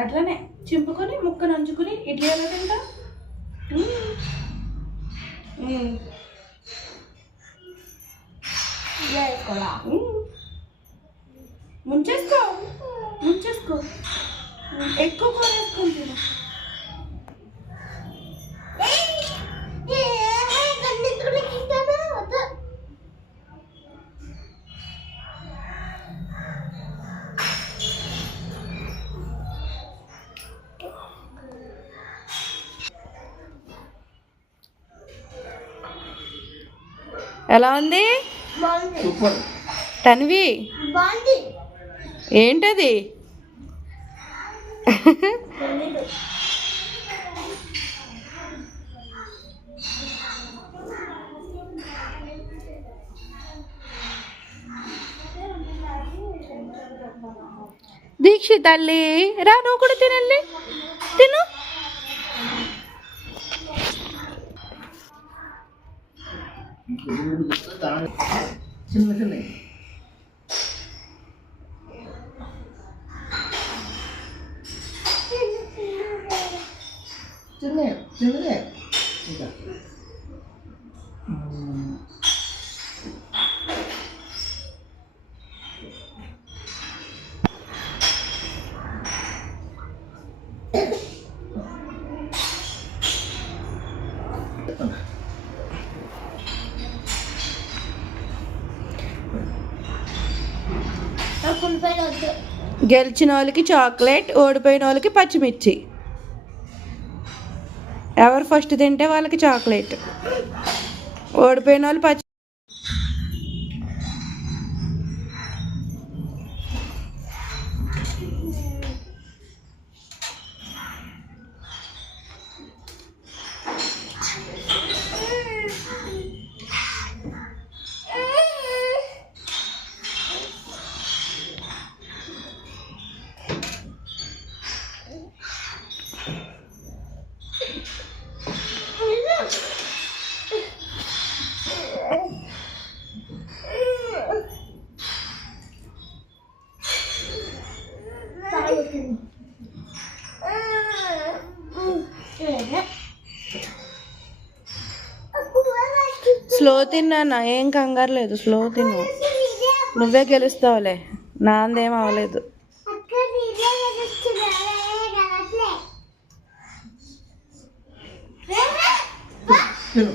అట్లనే చింపుకొని ముక్క నంచుకుని ఇడ్లీ ఎలా తింటా. ముంచేసుకో ముంచేసుకో. ఎక్కువ కూర వేసుకొని తిను. ఎలా ఉంది? తన్వి. ఏంటది. దీక్షి తల్లి రా నువ్వు కూడా తినండి. ചിന്നേ ചെറുതേ ചെറുതേ Thank you. గెలిచిన వాళ్ళకి చాక్లెట్ ఓడిపోయిన వాళ్ళకి పచ్చిమిర్చి. ఎవరు ఫస్ట్ తింటే వాళ్ళకి చాక్లెట్. ఓడిపోయిన వాళ్ళు పచ్చి స్లో తిన్నా ఏం కంగారు లేదు స్లో తిను. నువ్వే గెలుస్తావులే. నాందేం అవ్వలేదు తిను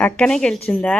అక్కనే గెలిచిందా